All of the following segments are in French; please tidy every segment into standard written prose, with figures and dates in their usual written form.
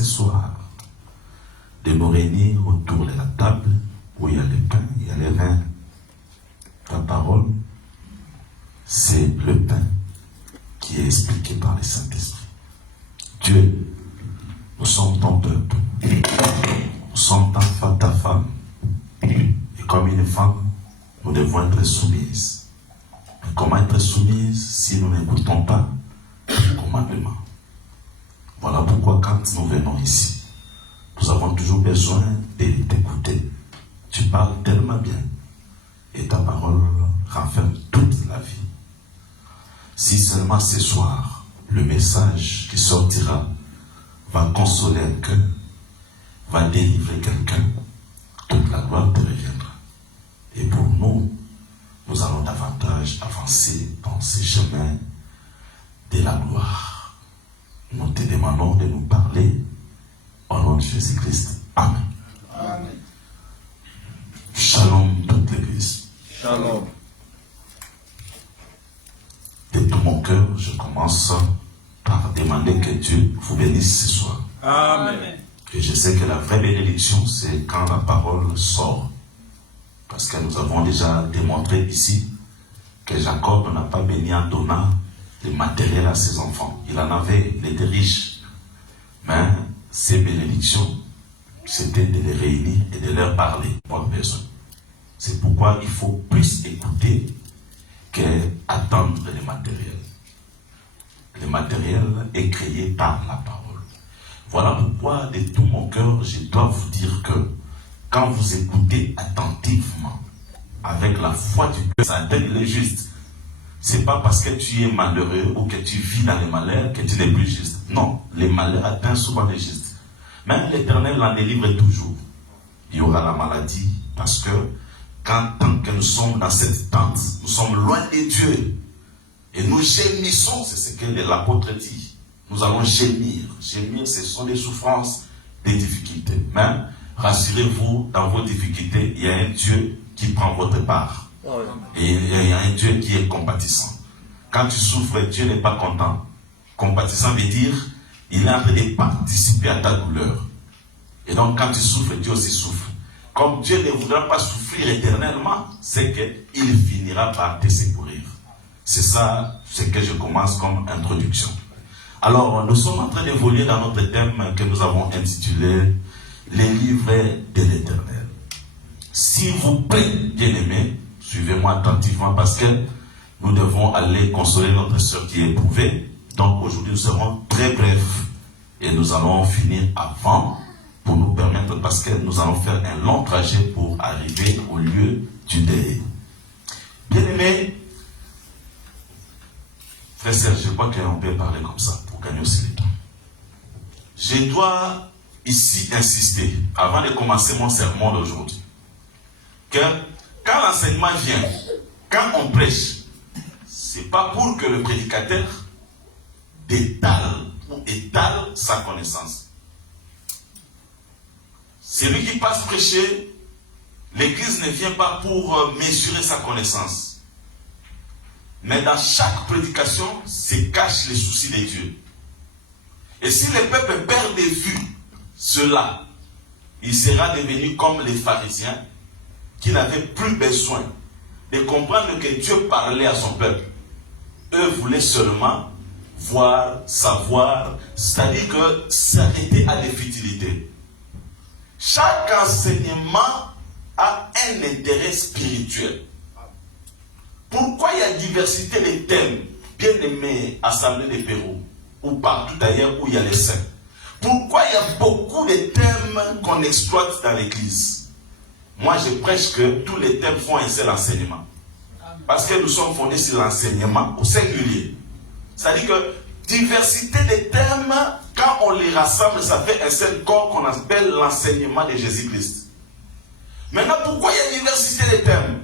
ce soir de nous réunir autour de la table où il y a le pain, il y a les vins. Ta parole, c'est le pain qui est expliqué par le Saint-Esprit. Dieu, nous sommes ton peuple. Nous sommes ta femme. Et comme une femme, nous devons être soumises. Mais comment être soumises si nous n'écoutons pas le commandement? Voilà pourquoi quand nous venons ici, nous avons toujours besoin de t'écouter. Tu parles tellement bien et ta parole renferme toute la vie. Si seulement ce soir, le message qui sortira va consoler un cœur, va délivrer quelqu'un, toute la gloire te reviendra. Et pour nous, nous allons davantage avancer dans ces chemins de la gloire. Nous te demandons de nous parler au nom de Jésus-Christ. Amen. Amen. Shalom toute l'Église. Shalom. De tout mon cœur, je commence par demander que Dieu vous bénisse ce soir. Amen. Et je sais que la vraie bénédiction, c'est quand la parole sort. Parce que nous avons déjà démontré ici que Jacob n'a pas béni en donnant le matériel à ses enfants. Il en avait, il était riche. Mais ces bénédictions, c'était de les réunir et de leur parler pour besoin. C'est pourquoi il faut plus écouter qu'attendre le matériel. Le matériel est créé par la parole. Voilà pourquoi de tout mon cœur, je dois vous dire que quand vous écoutez attentivement, avec la foi du cœur, ça donne le juste. C'est pas parce que tu es malheureux ou que tu vis dans les malheurs que tu n'es plus juste. Non, les malheurs atteignent souvent les justes. Même l'Éternel l'en délivre toujours. Il y aura la maladie parce que tant que nous sommes dans cette tente, nous sommes loin de Dieu. Et nous gémissons, c'est ce que l'apôtre dit. Nous allons gémir. Gémir, ce sont des souffrances, des difficultés. Même, rassurez-vous, dans vos difficultés, il y a un Dieu qui prend votre part. Et il y a un Dieu qui est compatissant. Quand tu souffres, Dieu n'est pas content. Compatissant veut dire, il est en train de participer à ta douleur. Et donc, quand tu souffres, Dieu aussi souffre. Comme Dieu ne voudra pas souffrir éternellement, c'est qu'il finira par te secourir. C'est ça, ce que je commence comme introduction. Alors, nous sommes en train d'évoluer dans notre thème que nous avons intitulé « Les livres de l'Éternel ». S'il vous plaît, bien-aimés, suivez-moi attentivement parce que nous devons aller consoler notre sœur qui est éprouvée. Donc, aujourd'hui, nous serons très brefs et nous allons finir avant pour nous permettre, parce que nous allons faire un long trajet pour arriver au lieu du deuil. Bien-aimés, frère Serge, je crois qu'on peut parler comme ça pour gagner aussi le temps. Je dois ici insister, avant de commencer mon sermon d'aujourd'hui, que quand l'enseignement vient, quand on prêche, c'est pas pour que le prédicateur étale sa connaissance. Celui qui passe prêcher, l'église ne vient pas pour mesurer sa connaissance. Mais dans chaque prédication se cachent les soucis de Dieu. Et si le peuple perd de vue cela, il sera devenu comme les pharisiens qui n'avaient plus besoin de comprendre que Dieu parlait à son peuple. Eux voulaient seulement voir, savoir, c'est-à-dire que s'arrêter à des futilités. Chaque enseignement a un intérêt spirituel. Pourquoi il y a diversité de thèmes, bien aimés, Assemblée des Pérou, ou partout ailleurs où il y a les saints? Pourquoi il y a beaucoup de thèmes qu'on exploite dans l'église? Moi, je prêche que tous les thèmes font un seul enseignement. Parce que nous sommes fondés sur l'enseignement au singulier. C'est-à-dire que diversité de thèmes, quand on les rassemble, ça fait un seul corps qu'on appelle l'enseignement de Jésus-Christ. Maintenant, pourquoi il y a diversité de thèmes?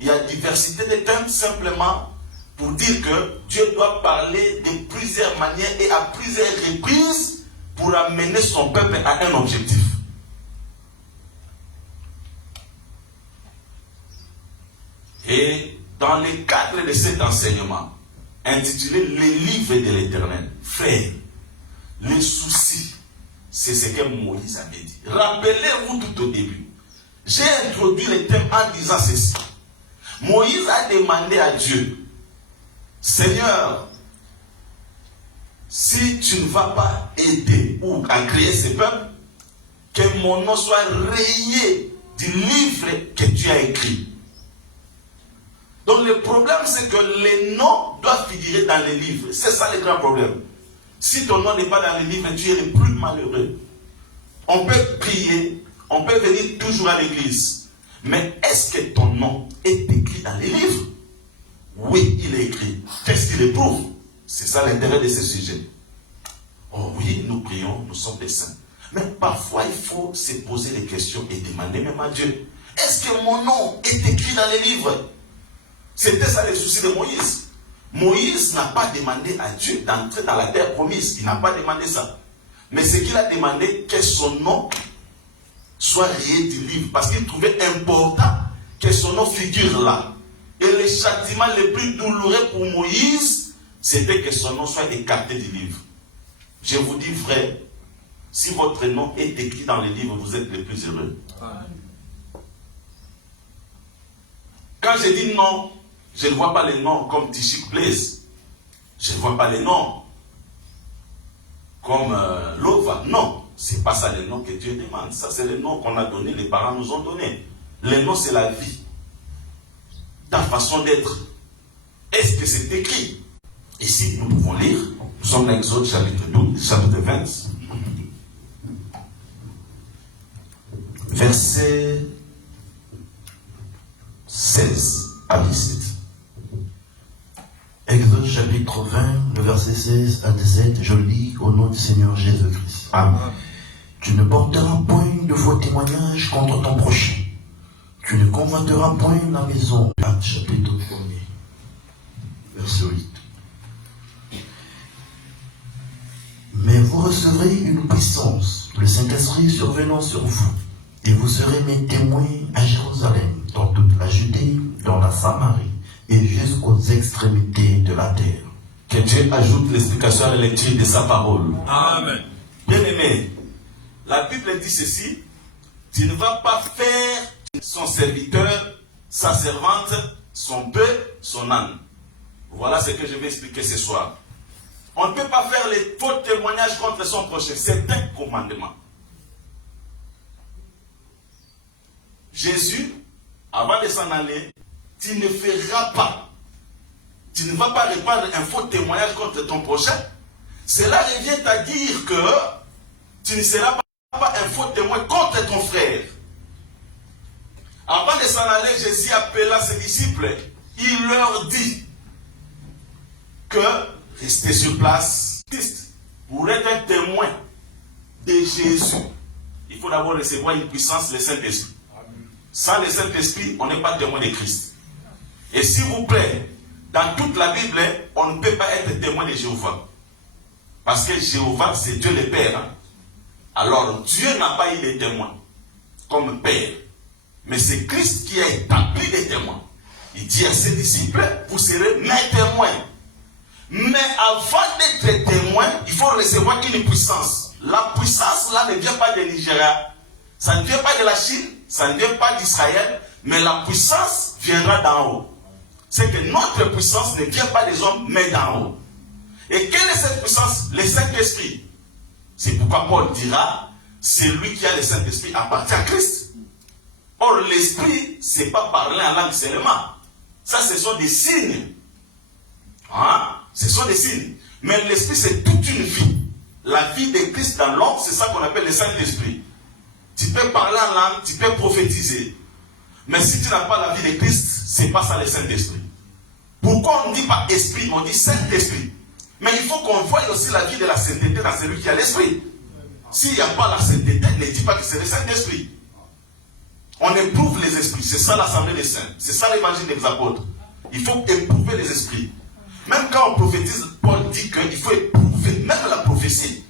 Il y a diversité de thèmes simplement pour dire que Dieu doit parler de plusieurs manières et à plusieurs reprises pour amener son peuple à un objectif. Et dans le cadre de cet enseignement, intitulé « Les livres de l'Éternel », frère, les soucis, c'est ce que Moïse avait dit. Rappelez-vous tout au début. J'ai introduit le thème en disant ceci. Moïse a demandé à Dieu, Seigneur, si tu ne vas pas aider ou à créer ce peuple, que mon nom soit rayé du livre que tu as écrit. Donc le problème, c'est que les noms doivent figurer dans les livres. C'est ça le grand problème. Si ton nom n'est pas dans les livres, tu es le plus malheureux. On peut prier, on peut venir toujours à l'église. Mais est-ce que ton nom est écrit dans les livres? Oui, il est écrit. Qu'est-ce qu'il éprouve? C'est ça l'intérêt de ce sujet. Oh oui, nous prions, nous sommes des saints. Mais parfois, il faut se poser des questions et demander même à Dieu. Est-ce que mon nom est écrit dans les livres? C'était ça le souci de Moïse. Moïse n'a pas demandé à Dieu d'entrer dans la terre promise. Il n'a pas demandé ça. Mais ce qu'il a demandé, que son nom soit rayé du livre. Parce qu'il trouvait important que son nom figure là. Et le châtiment le plus douloureux pour Moïse, c'était que son nom soit écarté du livre. Je vous dis, frère, si votre nom est écrit dans les livres, vous êtes les plus heureux. Amen. Quand je dis non, je ne vois pas les noms comme Tichik Blaise. Je ne vois pas les noms comme Lova. Non, ce n'est pas ça les noms que Dieu demande. Ça, c'est les noms qu'on a donnés, les parents nous ont donnés. Les noms, c'est la vie. Ta façon d'être. Est-ce que c'est écrit? Ici, nous pouvons lire. Nous sommes dans Exode chapitre 12, chapitre 20. Verset 16 à 17. Exode chapitre 20, le verset 16 à 17, je lis au nom du Seigneur Jésus-Christ. Amen. Tu ne porteras point de faux témoignages contre ton prochain. Tu ne convoiteras point la maison. Actes chapitre 1er, verset 8. Mais vous recevrez une puissance, le Saint-Esprit survenant sur vous, et vous serez mes témoins à Jérusalem, dans toute la Judée, dans la Samarie, et jusqu'aux extrémités de la terre. Que Dieu ajoute l'explication à la lecture de sa parole. Amen. Bien-aimé, la Bible dit ceci, tu ne vas pas faire son serviteur, sa servante, son bœuf, son âne. Voilà ce que je vais expliquer ce soir. On ne peut pas faire les faux témoignages contre son prochain. C'est un commandement. Jésus, avant de s'en aller, tu ne feras pas. Tu ne vas pas répandre un faux témoignage contre ton prochain. Cela revient à dire que tu ne seras pas un faux témoin contre ton frère. Avant de s'en aller, Jésus appela ses disciples. Il leur dit que rester sur place pour être un témoin de Jésus. Il faut d'abord recevoir une puissance, le Saint-Esprit. Sans le Saint-Esprit, on n'est pas témoin de Christ. Et s'il vous plaît, dans toute la Bible, on ne peut pas être témoin de Jéhovah. Parce que Jéhovah, c'est Dieu le Père. Hein? Alors, Dieu n'a pas eu de témoins comme Père. Mais c'est Christ qui a établi des témoins. Il dit à ses disciples, vous serez mes témoins. Mais avant d'être témoin, il faut recevoir une puissance. La puissance là ne vient pas de Nigeria. Ça ne vient pas de la Chine. Ça ne vient pas d'Israël. Mais la puissance viendra d'en haut. C'est que notre puissance ne vient pas des hommes, mais d'en haut. Et quelle est cette puissance? Le Saint-Esprit. C'est pourquoi Paul dira, celui qui a le Saint-Esprit appartient à Christ. Or, l'Esprit, ce n'est pas parler en langue seulement. Ça, ce sont des signes. Hein? Ce sont des signes. Mais l'Esprit, c'est toute une vie. La vie de Christ dans l'homme, c'est ça qu'on appelle le Saint-Esprit. Tu peux parler en langue, tu peux prophétiser. Mais si tu n'as pas la vie de Christ, ce n'est pas ça le Saint-Esprit. Pourquoi on ne dit pas Esprit, on dit Saint-Esprit? Mais il faut qu'on voie aussi la vie de la sainteté dans celui qui a l'Esprit. S'il n'y a pas la sainteté, ne dit pas que c'est le Saint-Esprit. On éprouve les esprits. C'est ça l'assemblée des saints. C'est ça l'évangile des apôtres. Il faut éprouver les esprits. Même quand on prophétise, Paul dit qu'il faut éprouver même la prophétie.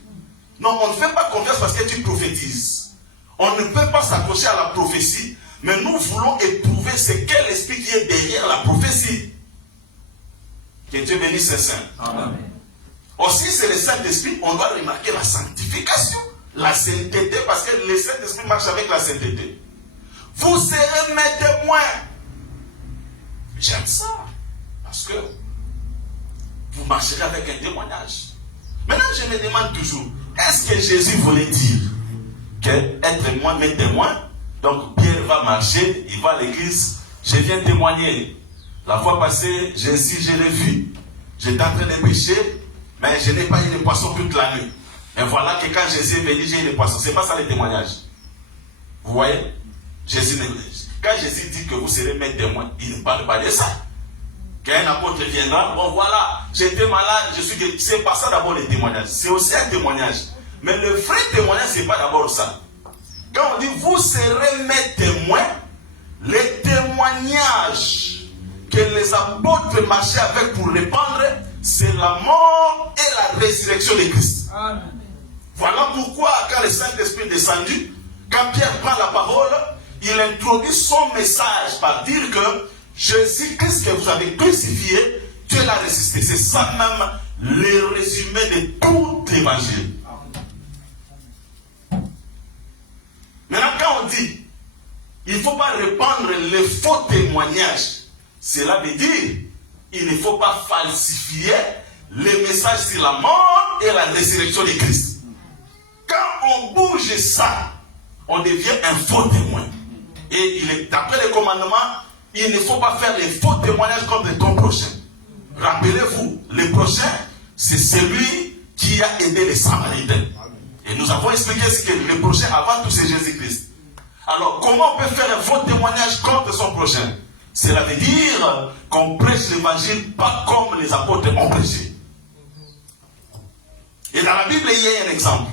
Non, on ne fait pas confiance parce que tu prophétises. On ne peut pas s'accrocher à la prophétie, mais nous voulons éprouver c'est quel esprit qui est derrière la prophétie. Que Dieu bénisse ses saints. Amen. Aussi, c'est le Saint-Esprit, on doit remarquer la sanctification. la sainteté, parce que le Saint-Esprit marche avec la sainteté. Vous serez mes témoins. J'aime ça. Parce que vous marcherez avec un témoignage. Maintenant, je me demande toujours, est-ce que Jésus voulait dire qu'être moi mes témoins? Donc Pierre va marcher, il va à l'église, je viens témoigner. La fois passée, Jésus, je l'ai vu. J'étais en train de pêcher, mais je n'ai pas eu de poisson toute la nuit. Et voilà que quand Jésus est venu, j'ai eu des poissons. C'est pas ça le témoignage. Vous voyez? Quand Jésus dit que vous serez mes témoins, il ne parle pas de ça. Qu'un apôtre viendra, bon voilà, j'étais malade, je suis guéri. C'est pas ça d'abord le témoignage. C'est aussi un témoignage. Mais le vrai témoignage, c'est pas d'abord ça. Quand on dit vous serez mes témoins, les témoignages que les apôtres marchaient avec pour répandre, c'est la mort et la résurrection de Christ. Amen. Voilà pourquoi quand le Saint-Esprit est descendu, quand Pierre prend la parole, il introduit son message par dire que Jésus-Christ que vous avez crucifié, Dieu l'a ressuscité. C'est ça même le résumé de tout l'évangile. Maintenant, quand on dit il ne faut pas répandre les faux témoignages, cela veut dire il ne faut pas falsifier les messages sur la mort et la résurrection de Christ. Quand on bouge ça, on devient un faux témoin. Et d'après les commandements, il ne faut pas faire les faux témoignages contre ton prochain. Rappelez-vous, le prochain, c'est celui qui a aidé les Samaritains. Et nous avons expliqué ce que le prochain, avant tout, c'est Jésus-Christ. Alors, comment on peut faire un faux témoignage contre son prochain? Cela veut dire qu'on prêche l'évangile pas comme les apôtres ont prêché. Et dans la Bible, il y a un exemple.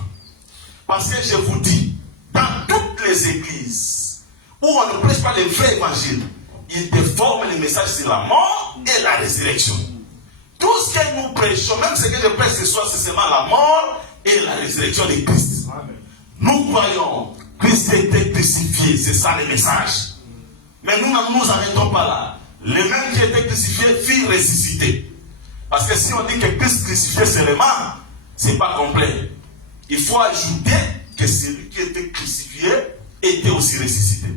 Parce que je vous dis, dans toutes les églises où on ne prêche pas le vrai évangile, ils déforment les messages sur la mort et la résurrection. Tout ce que nous prêchons, même ce que je prêche ce soir, c'est seulement la mort et la résurrection de Christ. Amen. Nous croyons que Christ a été crucifié, c'est ça le message. Mais nous ne nous arrêtons pas là. Les mêmes qui étaient crucifiés furent ressuscités. Parce que si on dit que Christ crucifié seulement, ce n'est pas complet. Il faut ajouter que celui qui était crucifié était aussi ressuscité.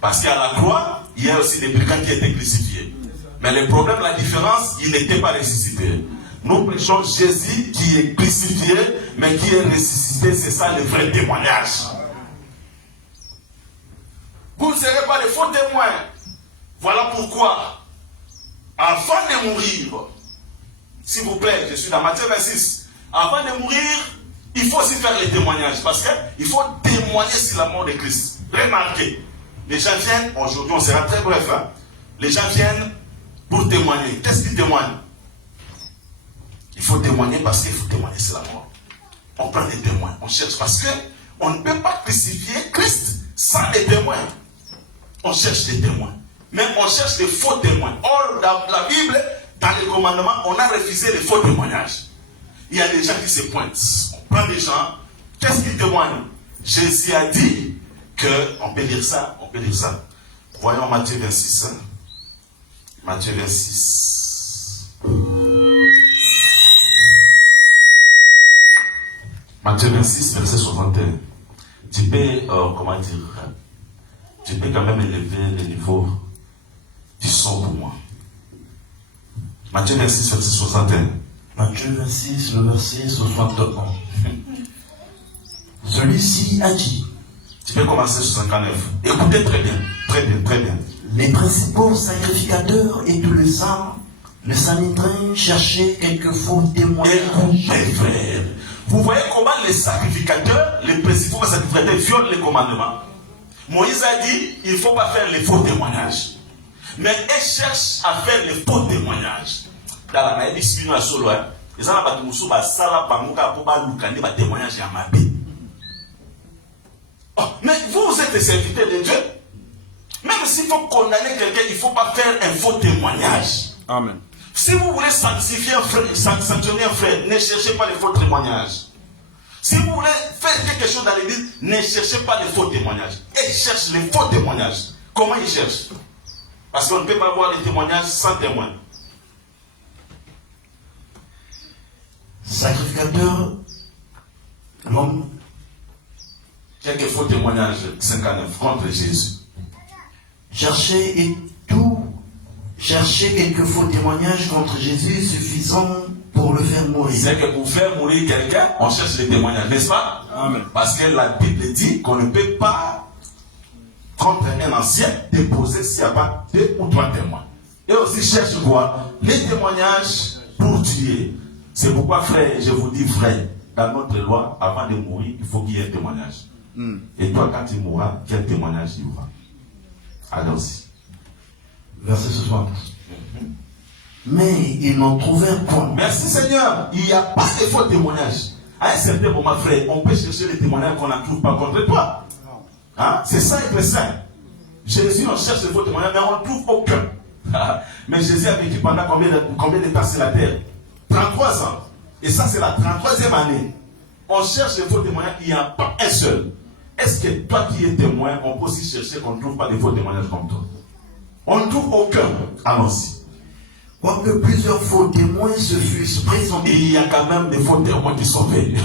Parce qu'à la croix, il y a aussi des brigands qui étaient crucifiés. Mais le problème, la différence, il n'était pas ressuscité. Nous prêchons Jésus qui est crucifié, mais qui est ressuscité. C'est ça le vrai témoignage. Vous ne serez pas les faux témoins. Voilà pourquoi, avant de mourir, s'il vous plaît, je suis dans Matthieu 26, avant de mourir, il faut aussi faire les témoignages. Parce qu'il faut témoigner sur la mort de Christ. Remarquez, les gens viennent, aujourd'hui on sera très bref, hein? Les gens viennent pour témoigner. Qu'est-ce qu'ils témoignent? Il faut témoigner parce qu'il faut témoigner sur la mort. On prend des témoins, on cherche parce qu'on ne peut pas crucifier Christ sans des témoins. On cherche des témoins. Mais on cherche des faux témoins. Or, dans la Bible, dans les commandements, on a refusé les faux témoignages. Il y a des gens qui se pointent. On prend des gens. Qu'est-ce qu'ils témoignent? Jésus a dit que, on peut dire ça. Voyons Matthieu 26. Hein? Matthieu 26. Matthieu 26, verset 61. Tu peux, tu peux quand même élever le niveau du son pour moi. Matthieu 26, verset 61. Matthieu 26, le verset 61. Celui-ci a dit. Tu peux commencer sur 59. Écoutez très bien, très bien, très bien. Les principaux sacrificateurs et tous les saints, le Sanhédrin cherchaient quelques faux témoins. Écoutez, frère. Vous voyez comment les sacrificateurs, les principaux sacrificateurs violent les commandements. Moïse a dit, il ne faut pas faire les faux témoignages. Mais ils cherchent à faire les faux témoignages. Dans la maïs, ils sont solo. Ils ont témoignage à ma vie. Mais vous êtes des serviteurs de Dieu. Même s'il faut condamner quelqu'un, il ne faut pas faire un faux témoignage. Amen. Si vous voulez sanctifier un frère, sanctionner un frère, ne cherchez pas les faux témoignages. Si vous voulez faire quelque chose dans l'église, ne cherchez pas les faux témoignages. Ils cherchent les faux témoignages. Comment ils cherchent? Parce qu'on ne peut pas voir les témoignages sans témoin. Sacrificateur, l'homme Quelques faux témoignages 59 contre Jésus. Cherchez quelques faux témoignages contre Jésus suffisants pour le faire mourir. C'est que pour faire mourir quelqu'un, on cherche les témoignages, n'est-ce pas? Amen. Parce que la Bible dit qu'on ne peut pas, contre un ancien, déposer s'il n'y a pas 2 ou 3 témoins. Et aussi cherche quoi? Les témoignages pour tuer. C'est pourquoi, frère, je vous dis, frère, dans notre loi, avant de mourir, il faut qu'il y ait un témoignage. Et toi, quand tu mourras, quel témoignage il y aura? Allons-y. Verset 60. Mais ils n'en trouvèrent point. Merci Seigneur. Il n'y a pas de faux témoignages. À un certain moment, frère, on peut chercher les témoignages qu'on n'en trouve pas contre toi. Hein? C'est ça et saint. Jésus, on cherche les faux témoignages, mais on ne trouve aucun. Mais Jésus a vécu pendant combien de temps sur la terre? 33 ans. Et ça, c'est la 33e année. On cherche les faux témoignages, il n'y a pas un seul. Est-ce que toi qui es témoin, on peut aussi chercher qu'on ne trouve pas de faux témoignages comme toi? On ne trouve aucun. Allons-y. Quoique plusieurs faux témoins se fussent présentés. Il y a quand même des faux témoins qui sont venus.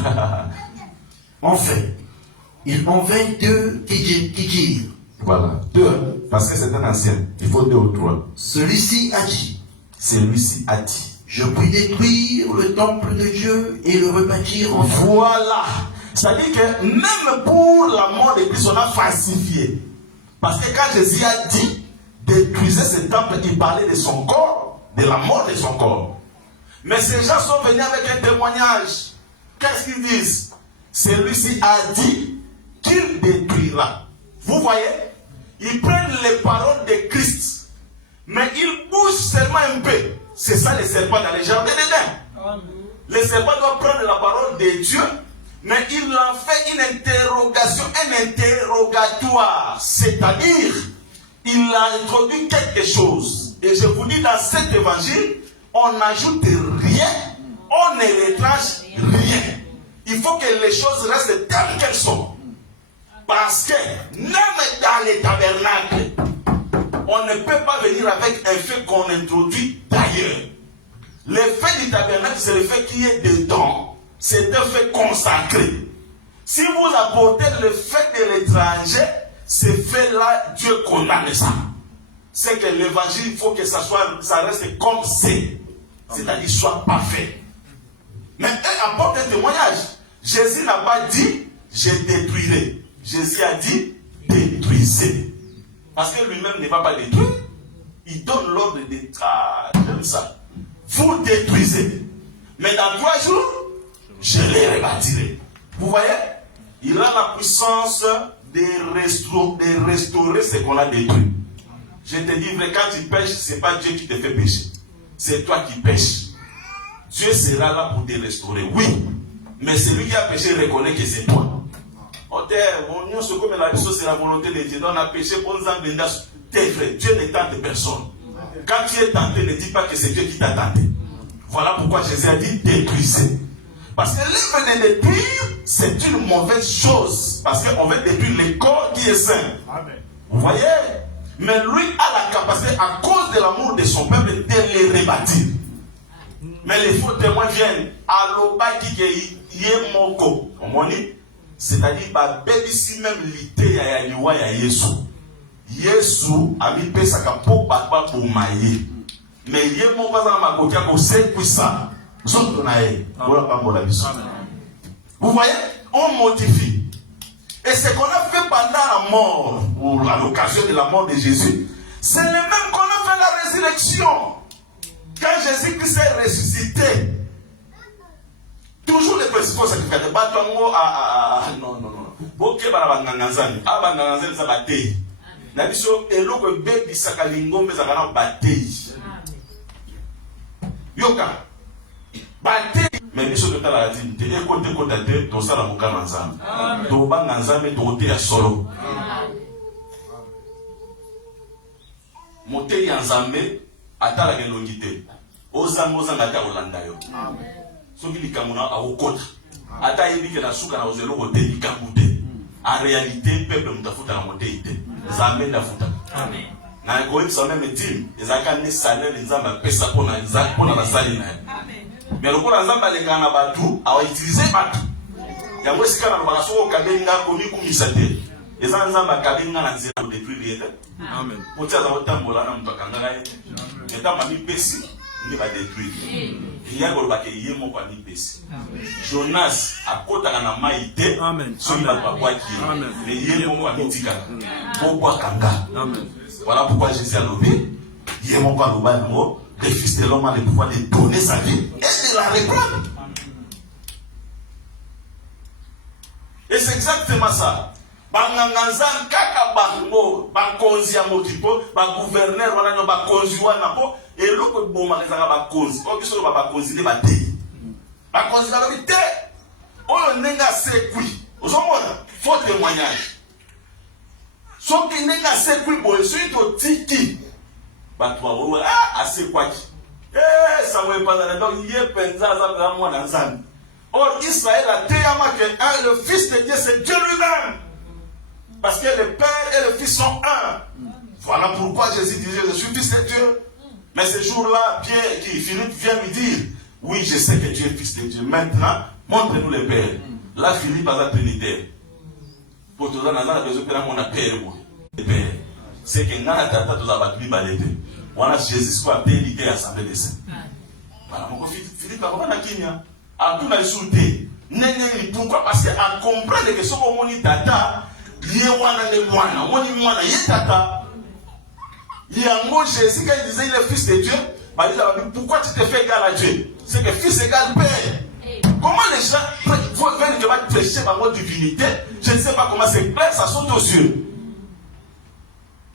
En fait, il en vint 2 qui dirent. Voilà. 2. Parce que c'est un ancien. Il faut 2 ou 3. Celui-ci a dit. Celui-ci a dit. Je puis détruire le temple de Dieu et le rebâtir en feu. Voilà. C'est-à-dire que même pour la mort de Christ, on a falsifié. Parce que quand Jésus a dit détruisez ce temple, il parlait de son corps, de la mort de son corps. Mais ces gens sont venus avec un témoignage. Qu'est-ce qu'ils disent? Celui-ci a dit qu'il détruira. Vous voyez? Ils prennent les paroles de Christ, mais ils bougent seulement un peu. C'est ça les serpents dans les jardins d'Éden. Les serpents doivent prendre la parole de Dieu, mais il en fait une interrogation, un interrogatoire. C'est-à-dire, il a introduit quelque chose. Et je vous dis, dans cet évangile, on n'ajoute rien, on ne retranche rien. Il faut que les choses restent telles qu'elles sont. Parce que, même dans les tabernacles, on ne peut pas venir avec un fait qu'on introduit d'ailleurs. Le fait du tabernacle, c'est le fait qui est dedans. C'est un fait consacré. Si vous apportez le fait de l'étranger, ce fait-là, Dieu condamne ça. C'est que l'évangile, il faut que ça reste comme c'est. C'est-à-dire, soit parfait. Mais eux apportent un témoignage. Jésus n'a pas dit, je détruirai. Jésus a dit, détruisez. Parce que lui-même ne va pas détruire. Il donne l'ordre de comme ça. Vous détruisez. Mais dans 3 jours, je les rebâtirai. Vous voyez? Il a la puissance de restaurer ce qu'on a détruit. Je te dis, mais quand tu pêches, ce n'est pas Dieu qui te fait pécher. C'est toi qui pêches. Dieu sera là pour te restaurer. Oui. Mais celui qui a péché reconnaît que c'est toi. C'est la volonté de Dieu. On a péché pour nous en venir. T'es vrai. Dieu ne tente personne. Quand tu es tenté, ne dis pas que c'est Dieu qui t'a tenté. Voilà pourquoi Jésus a dit détruisez. Parce que l'œuvre de détruire, c'est une mauvaise chose. Parce qu'on veut détruire le corps qui est saint. Amen. Vous voyez? Mais lui a la capacité, à cause de l'amour de son peuple, de les rebâtir. Mais les faux témoins viennent. Alobaki qui est moko. C'est-à-dire, ici même l'ité ya liwa ya Yesu. Yesu a mis pesaka po bakba pour mailler. Mais il est mon bazar makokia ko c'est puissant. Vous voyez, on modifie. Et ce qu'on a fait pendant la mort, ou à l'occasion de la mort de Jésus, c'est le même qu'on a fait la résurrection. Quand Jésus-Christ est ressuscité, toujours les principaux sacrificateurs, non. Ok, barabanganzani, abanganzani ça batei. Nabiso eloko bebi sakalingombe zakana batei. Yoka. Batei. Mais biso de la dit, écoutez côté to sala mukana nzambe. To banga nzambe to te ya solo. Mote ya nzambe atala ke longité. Ozango ngata olanda yo. Amen. Soki likamuna awokota. Ata yebike na suka na ozelo kote likamute. En réalité, peuple mutafuta na mote ite. Nzambe ndafuta. Amen. Na ko yebisa même dit, ezaka ne salaire nzambe pesa pona nzambe pona na sali na. Amen. Mais le Nzambe aleka na batu, a utilisé batu. yango esika na lobaka soko okabenga komikumisa te eza nzambe akabenga na nzela kodétruire ye te po ti aza kotambola na moto akangaka ye te ntango amipesi nde badétruire ya kolobaka ye moko amipesi Jonas akotaka na mai te soki bato babwaki ye me ye moko amitikaka bobwakanga. Voilà pourquoi Jésus a levé ye moko aloba yango le fils de l'homme a le pouvoir de donner sa vie et de la réclamer. Et c'est exactement ça. Banganganzan kaka bango bakonzi ya motipo ba gouverneur wana no bakonzi wana po eloko boma ezaka bakonzi ko biso ba bakonzi le batei bakonzi ba lobi te oyo nenga sekui ozomona faux témoignage soki nenga sekui boye soki totiki bato baoyo asekwaki ça ne veut pas dire donc ye penza za mwana nzambe. Or Israël a tellement que le fils de Dieu c'est Dieu lui-même. Parce que le Père et le Fils sont un. Voilà pourquoi Jésus disait, je suis fils de Dieu. Mais ce jour-là, Philippe vient lui dire, oui, je sais que tu es fils de Dieu. Maintenant, montre-nous le Père. Là, Philippe a pénité. Pour tout ça, nous avons besoin de mon Père. Le Père. C'est que nous avons besoin de voilà Jésus quoi l'idée à l'Assemblée des Saints. Voilà, mon Philippe a compris à tout la souté. Pourquoi? Parce qu'à comprendre que ce qu'on dit tata, il y a un ye tata. Il y a un mot Jésus quand il disait il est fils de Dieu. Bah, il a dit pourquoi tu te fais égal à Dieu? C'est que fils égale père. Comment les gens veulent que va prêcher par votre divinité? Je ne sais pas comment c'est clair, ça saute aux yeux.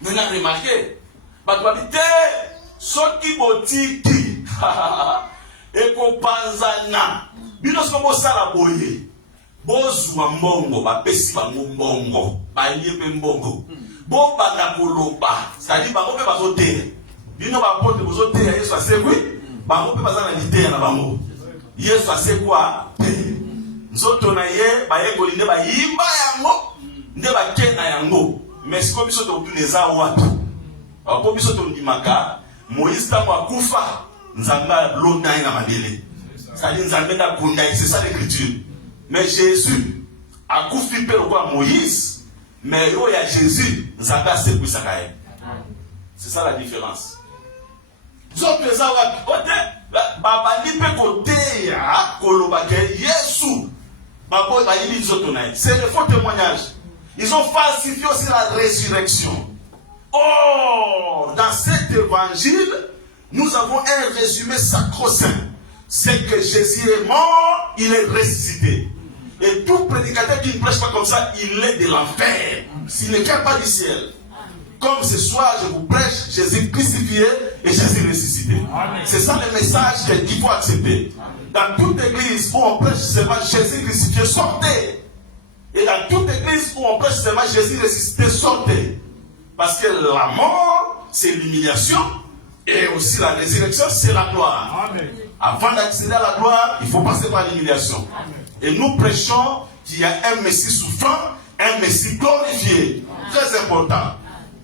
Vous avez remarqué? Bah, tu vas dire, soki botiki, eko panzana, binos komo sala boye, bozwa mbongo, ba pesi ba mbongo, ba yepe mbongo, bo banda koloba, c'est-à-dire ba mope bazote, bino ba pote bazote ya Yesu asekwi, ba mope bazana lite na bango, Yesu asekwa, nzoto na ye, ba yeko linde ba yimba yango, nde ba kena yango, mais si comme biso to tuneza watu. Ako biso to ndimaka Moïse tango akufa nzanga londa na mabele. C'est-à-dire nzanga na kunda, c'est ça l'écriture. Mais Jésus akufi pe kwa Moïse, mais yo ya Jésus nzanga se kusaka ye. C'est ça la différence. Zote za wa kote baba ni pe kote ya koloba ke Yesu. Babo ba yini zoto na. C'est le faux témoignage. Ils ont falsifié aussi la résurrection. Or, dans cet évangile, nous avons un résumé sacro-saint. C'est que Jésus est mort, il est ressuscité. Et tout prédicateur qui ne prêche pas comme ça, il est de l'enfer. S'il ne vient pas du ciel. Comme ce soir, je vous prêche Jésus crucifié et Jésus ressuscité. C'est ça le message qu'il faut accepter. Dans toute église où on prêche seulement Jésus crucifié, sortez. Et dans toute église où on prêche seulement Jésus ressuscité, sortez. Parce que la mort, c'est l'humiliation. Et aussi la résurrection, c'est la gloire. Amen. Avant d'accéder à la gloire, il faut passer par l'humiliation. Et nous prêchons qu'il y a un Messie souffrant, un Messie glorifié. Très important.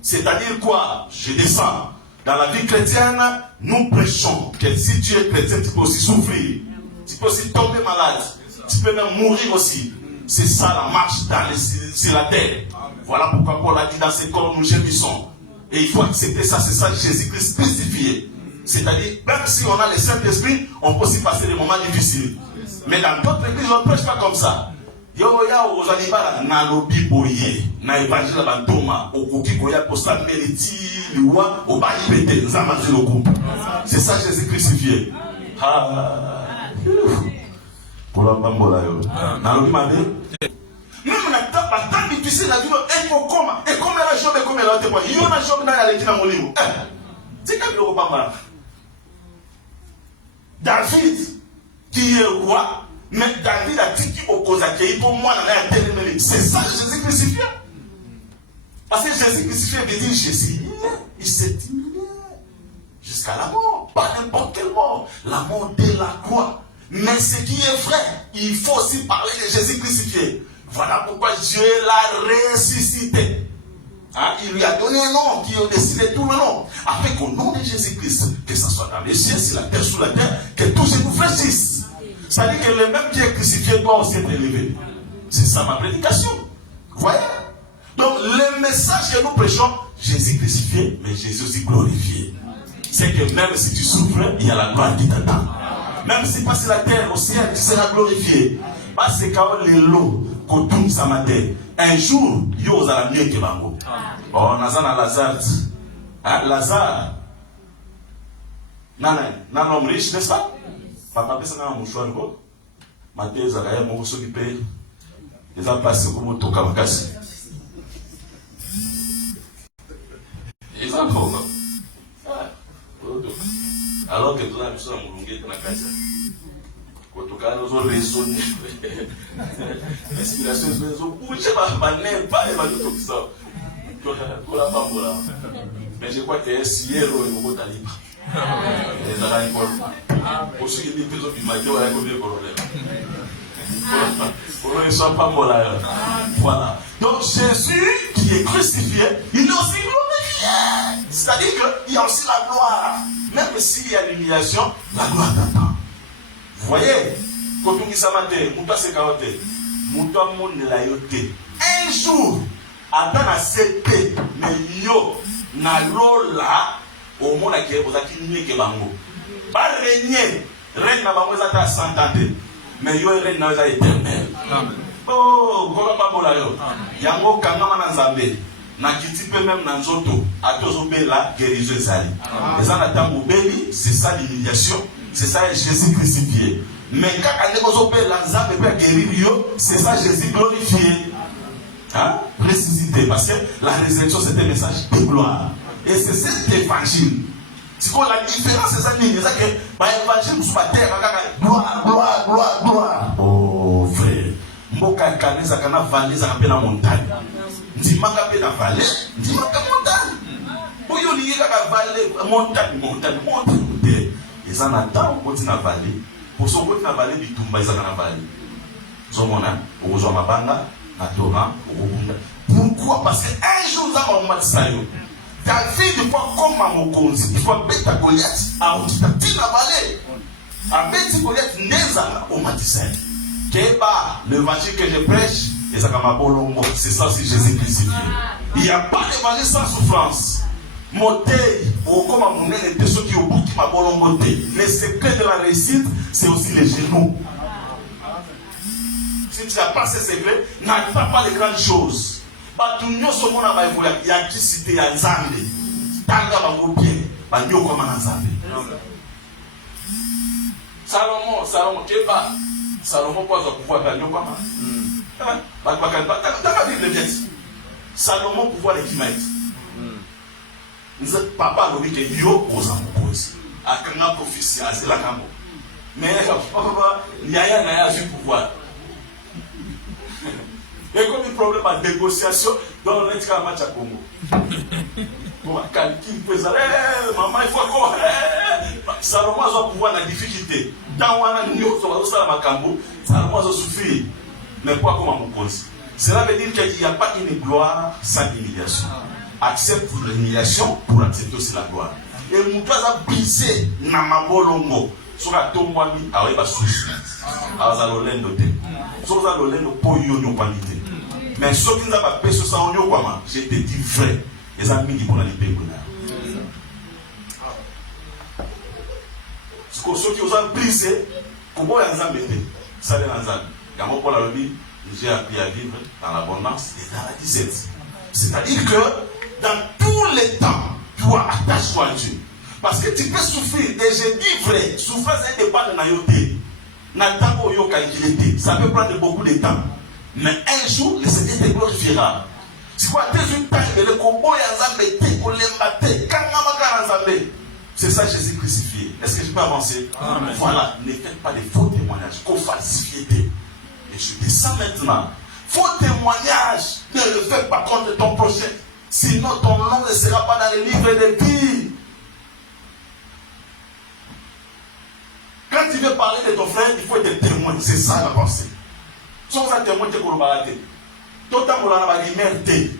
C'est-à-dire quoi? Je descends. Dans la vie chrétienne, nous prêchons que si tu es chrétien, tu peux aussi souffrir. Tu peux aussi tomber malade. Tu peux même mourir aussi. C'est ça la marche sur la terre. Voilà pourquoi Paul a dit dans ce corps nous gémissons. Et il faut accepter ça, c'est ça Jésus-Christ crucifié. C'est-à-dire, même si on a le Saint-Esprit, on peut aussi passer des moments difficiles. Mais dans d'autres églises, on ne prêche pas comme ça. Yo ya ozalibala na lobi boye na évangile bantoma okoki koya posta meliti liwa obali bete nzamba ziloko. C'est ça Jésus crucifié. Pour la bambola yo. Na lobi mabe. Même na tapa tant difficile la vie et comment la job et comme la témoin. Yo na job na ya lekina molimo. C'est quand le papa. David qui est roi. Mais David a dit qu'il y pour moi, c'est ça Jésus crucifié. Parce que Jésus crucifié veut dire Jésus, il s'est humilié jusqu'à la mort. Pas n'importe quelle mort. La mort de la croix. Mais ce qui est vrai, il faut aussi parler de Jésus crucifié. Voilà pourquoi Dieu l'a ressuscité. Hein? Il lui a donné un nom qui a décidé tout le nom. Afin qu'au nom de Jésus-Christ, que ce soit dans les cieux, sur la terre, sous la terre, que tous se nous fléchissent. Ça dit que le même qui est crucifié doit aussi être élevé. C'est ça ma prédication. Vous voyez? Donc le message que nous prêchons, Jésus crucifié, mais Jésus aussi glorifié. C'est que même si tu souffres, il y a la gloire qui t'attend. Même si tu passes la terre au ciel, tu seras glorifié. Parce que quand les lots, quand tout ça matin, un jour, il y aura mieux que Bango. Oh, on a ça dans Lazare. Hein, Lazare. Non, homme riche, n'est-ce pas? Papa, c'est un mouchoir. Matin, ça va être mon qui paye. Les gens passent comme un toka makasi. Ils en font. Alors que tout là, nous sommes moulungés dans la casa. Quand on a nos raisons, l'inspiration, ils ont bougé, mais pas les mains tout ça. Mais je crois que si héros est beaucoup talib. Les arabes pour ceux qui disent que les maquis ont un problème. Pour ne soit pas mort là. Voilà. Donc Jésus qui est crucifié, il est aussi glorifié. C'est-à-dire qu'il y a aussi la gloire. Même s'il y a l'humiliation, la gloire t'attend. Vous voyez, quand on dit ça matin, Mouta se carotte, Mouta monde la yote. Un jour, attends à CP, mais yo, na lola, au monde qui est posé qui bango. Pas régner, règne na bango à 100 ans. Mais yo règne na éternel. Oh, comment pas bon là yo? Yango kangama na Nzambe. Na kitipe même na nzoto, atozobe la guérison ezali. Et ça na tango beli, c'est ça l'humiliation. C'est ça Jésus crucifié. Mais quand on a la Nzambe peut guérir, c'est ça Jésus glorifié. Hein? Précisité. Parce que la résurrection, c'est un message de gloire. Et c'est cet évangile. C'est quoi la différence? C'est ça c'est ça que l'évangile, nous sommes à terre. Gloire, gloire, gloire, gloire. Oh frère. Mboka kane ça kana vallée ça appelle la montagne. Ndimaka pe na vallée, ndimaka montagne. Boyo lié ka vallée, montagne. Et ça n'attend au côté de la vallée. Pour son côté de la vallée, il tombe dans la vallée. Zomona, au Zomabanga, à Torah, au Rubunda. Pourquoi? Parce qu'un jour, nous avons un match. David, comme à Mokonzi, il faut mettre ta Goliath à Outitati la vallée. À mettre Goliath, Nézana au matissage. Keba, l'évangile que je prêche, et ça comme un c'est ça aussi Jésus crucifié. Il n'y a pas d'évangile sans souffrance. Monter, ou comme à mon aîné, de ceux qui ont beaucoup ma volonté. Le secret de la réussite, c'est aussi les genoux. Si tu n'as pas ces secrets, n'attends pas les grandes choses. Batunyo somo na Bible ya kisite ya Nzambe. Tanga bango bien, banyo comme na Nzambe. Salomon keba. Salomon quoi pouvoir banyo comme. Dans la Bible bien. Salomon pouvoir les kilomètres. Papa a dit que yo aux amoureuses. A quand on prophétie, c'est la camo. Mais il y a un pouvoir. Il y a comme un problème de négociation dans le match à Congo. Bon, calcul pesant, maman, il faut quoi? Salomon a pouvoir la difficulté. Dans Salomon a souffert. Mais pas comme on pose. Cela veut dire qu'il n'y a pas une gloire sans humiliation. Accepte l'humiliation pour accepter aussi la gloire. Et nous avons brisé Namabolongo. Sur la tomboami, avec la souche. À Zalolène de thé. Sur Zalolène de Poyo Nyopamité. Mais ceux qui n'ont pas payé sur ça, j'ai été dit vrai. Les amis qui vont aller payer. Ceux qui ont brisé, comment ils ont été? Ça les Nzambe. Quand on la vie, j'ai appris à vivre dans l'abondance et dans la disette. C'est-à-dire que dans tous les temps, toi, attache-toi à Dieu. Parce que tu peux souffrir. Et je dis vrai, souffrance n'est pas de naïveté. Ça peut prendre beaucoup de temps. Mais un jour, le Seigneur te glorifiera. C'est quoi? Le combo c'est ça Jésus crucifié. Est-ce que je peux avancer? Amen. Voilà, ne faites pas de faux témoignages, qu'on falsifie. Et je descends maintenant. Faux témoignages, ne le fais pas contre ton projet. Sinon ton nom ne sera pas dans le livre de vie. Quand tu veux parler de ton frère, il faut être témoin. C'est ça la pensée. Sans un témoin, tu peux parler. Tout le temps, on a dit merde.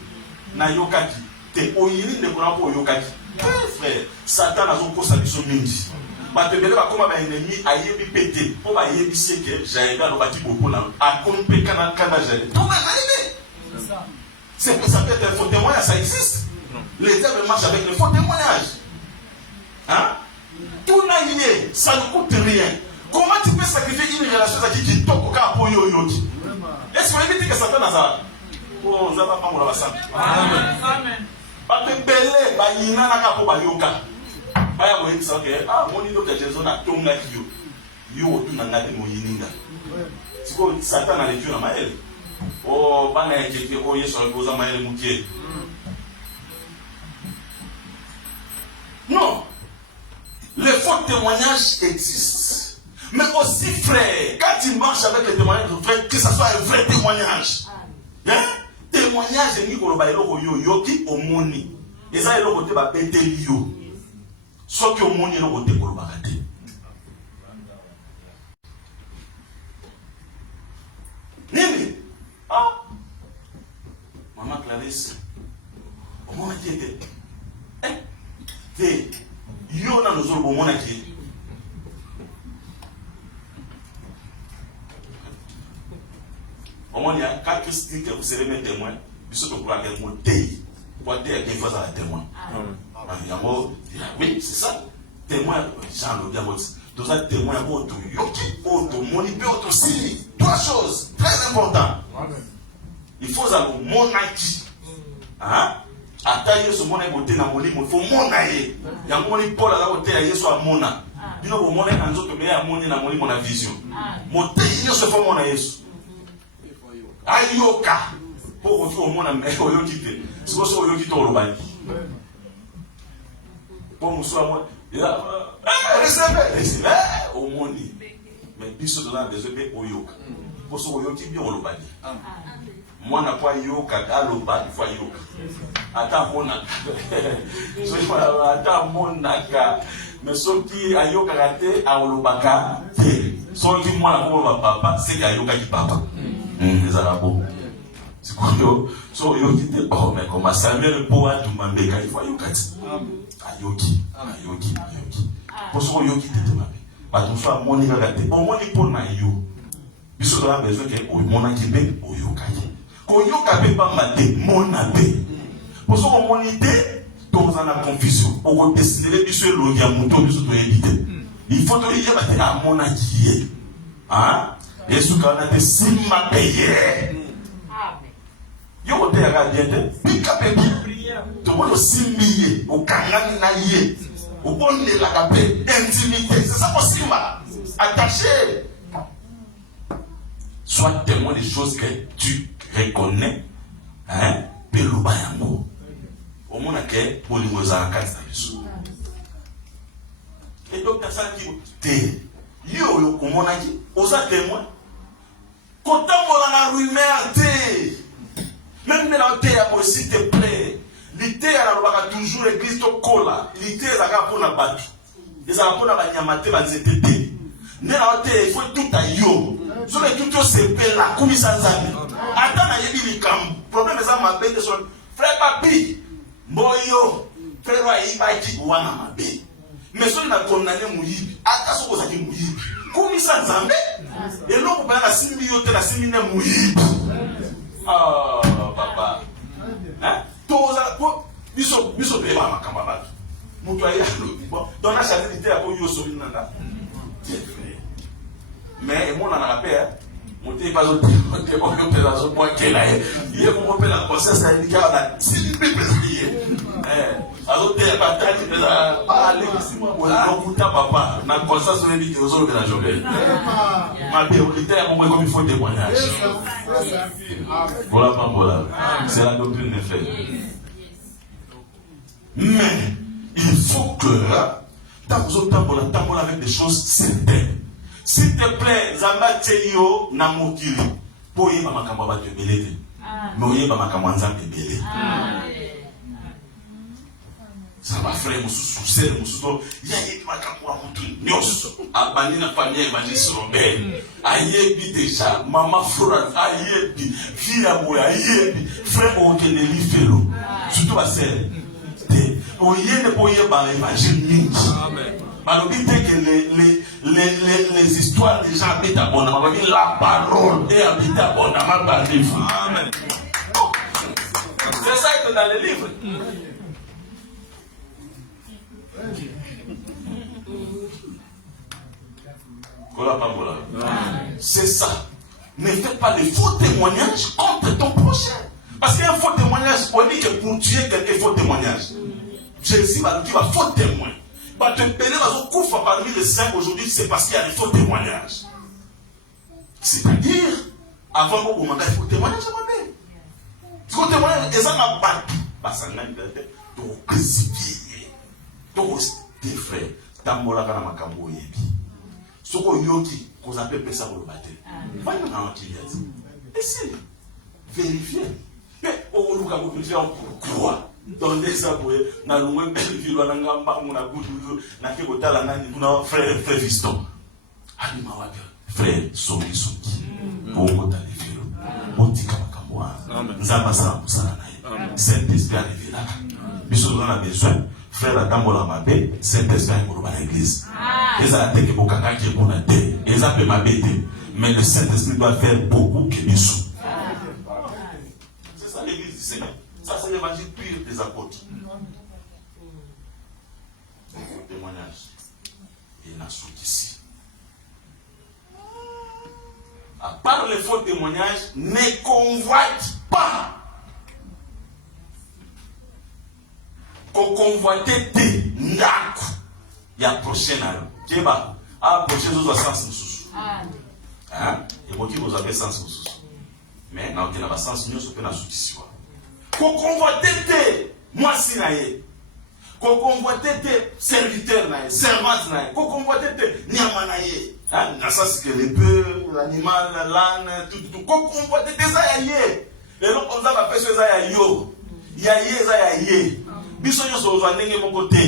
Na yokaki. Te oyiri ne kuna po yokaki. Frère, Satan a son cosa de son mindi. batebele bakoma ba ennemi ayebi pété pour ba yebi seke jaïda no bati beaucoup là a compé kana jaïda donc c'est que ça peut être un faux témoignage, ça existe. Les diables marchent avec le faux témoignage. Hein? Tout n'a lié, ça ne coûte rien. Comment tu peux sacrifier une relation qui toque au cas pour yo? Est-ce qu'on évite que Satan a ça? Oh, nous n'avons pas mon avancement. Amen. Parce que belé, bah il n'a pas pour bayoka. Bah il y a ça que ah mon idole que Jésus a tonga yo tout n'a pas de moyininga. C'est quoi Satan a les dieux dans ma elle? Oh, bana yeke oh Yesu alikoza maele mukie. Non. Les faux témoignages existent. Mais aussi, frère, quand tu marches avec les témoignages de frère, que ça soit un vrai témoignage. Hein? Témoignage ni ko ba eloko yo yoki omoni. Eza eloko te ba beteli yo. Soki omoni eloko te ko ba kate. Nini? Ah, maman Clarisse, au moment qui était, il y en a nous autres au moment qui au moment il y a 4 Christiens que vous serez mes témoins, ils sont au courant qu'elles vont tailler, pour dire qu'il faut ça la témoin. Oui, c'est ça. Témoin, Jean le diable, tout ça témoin auto, yoki, auto, monipe, auto, si. 3 choses très importantes. Il faut savoir monaki. Hein? Ataye ce monnaie côté na molimo, il faut monaye. Il y a moni Paul à la côté à Yesu à mona. Il y a mon monnaie dans autres mais à moni na molimo na vision. Monte il se fait mona Yesu. Ayoka. Pour que au mona mais oyokite. C'est quoi ça oyokite au lobani? Pour nous soit moi. Recevez au moni. Mais biso de là des épées oyoka. Pour ça oyokite bien au lobani. Moi n'a pas yoka aloba il faut yoka. Ata mona. So il faut ata monaka. Mais ce qui ayoka raté a olobaka. Ce qui moi na ko papa c'est ayoka qui papa. Les arabes. C'est quoi yo? So yoki te oh mais comment ça le poa tu mambeka il faut yoka. Ayoki. Pour ça yoki te mambeka. Ba tu soit monika raté. Bon moni pour na yo. Biso la besoin que o monaki be o yoka. Koyoka be pas maté monabe. Pour ça on monité donc on a confusion. On va décider biso lo ya muto biso to éviter. Il faut te dire ba ta monaki. Hein? Yesu kana te sima payer. Amen. Yo te aga diete, pika pe prière. To mo simbiye, o kangani na ye. O bonne la capé, intimité, c'est ça possible. Attaché. Sois témoin des choses que tu reconnais, hein, peluba yango. Au moins que pour les moza kata biso. Et donc ça qui te yo komona ki osa témoin. Quand on a la rumeur te même dans te ya s'il te plaît. L'ité à la toujours l'église to kola. L'ité à la pour na batu. Et ça pour na banyamate banzete te. Ne na te il faut tout à yo. So le tout se paie la commission nzambe. Ata na yebi likam. Problème ça m'a bé de son frère papi. Boyo. Frère wa ibaki wana mabe. Mais so na condamné muyibi. Ata so ko zaki muyibi. Commission nzambe. Et l'autre ba na simbi yo te na simbi na muyibi. Ah papa. Hein? Toza ko biso be ba makamba ba. Mutu ayi bon. Dans la charité à ko yo so binanga. Mais mon en rappelle, mon téléphone pas autre, on peut la zone moi qui est là. Il est mon père la conscience a indiqué la si bien prier. Alors t'es pas tard, tu peux parler ici moi pour papa. Na conscience on dit que aux autres de la journée. Ma priorité à moi comme il faut témoignage. Voilà pas voilà. C'est la doctrine des faits. Mais il faut que t'as avec des choses certaines. S'il te plaît, Zamba Tcheyo na mokili. Po yeba makambo ba tebelete. Mais yeba makambo nzambe belé. Ça va frère mususu, sel mususu. Ya yeba makambo mutu nyos. Abani na famille evangeliste Robert. Ayebi déjà maman Flora ayebi, fille amoya ayebi, frère okende lifelo. Surtout ba sel. Oyene po yeba évangile mingi. Amen. Les histoires des gens habitent abondamment. La parole est habitée abondamment dans les livres. Amen. C'est ça qui est dans les livres. C'est ça. Ne fais pas de faux témoignages contre ton prochain. Parce qu'il y a un faux témoignage, on dit que pour tuer quelqu'un, faux témoignage. Jésus va nous dire faux témoin. Bah, te péler dans un couvre parmi les saints aujourd'hui, c'est parce qu'il y a des faux témoignages. C'est-à-dire, avant qu'on vous demande faux témoignage, faux témoignage, et ça m'a battu. Bah, ça n'a pas été pour crucifier. Donc, tes frères, Tambola Kanamakamo Yebi. Ce qu'on yoki, qu'on appelle ça pour le baptême. Voyons dans l'antillaise. Essayez. Vérifiez. Mais, on nous a vérifié pour croire. Dans les aboués, na loué belle na ngamba mona gudu na kebota la nani kuna frère fiston. Ani mawaka frère soki bongo ta lefelo. Botika makamwa. Nzamba sa musala na. Saint-Esprit révéla. Biso on a besoin frère atambola mabe, Saint-Esprit pour l'église. Les a teke bokanga ki pour la terre. Les a pe mabete. Mais le Saint-Esprit doit faire beaucoup que biso. C'est ça l'église du Seigneur. Ça, c'est l'évangile pur des apôtres. Témoignage. Il y en a sous ici. À part les faux témoignages, ne convoite pas. Qu'on convoite des naku. Il y a prochain à Kéba. Ah, prochain, vous avez sens sous. Hein? Et moi qui vous avez sens sous. Mais, non, il y a sens mieux, c'est que la sous ici. Qu'on convoite des moi si naïe. Qu'on convoite des serviteurs naïe, servantes naïe. Qu'on convoite des niama naïe. Hein? Ça c'est que les bœufs, l'animal, l'âne, tout. Qu'on convoite des ayaye. Et donc on a fait ce ayayo. Yaye zayaye. Biso yo so ndenge moko te.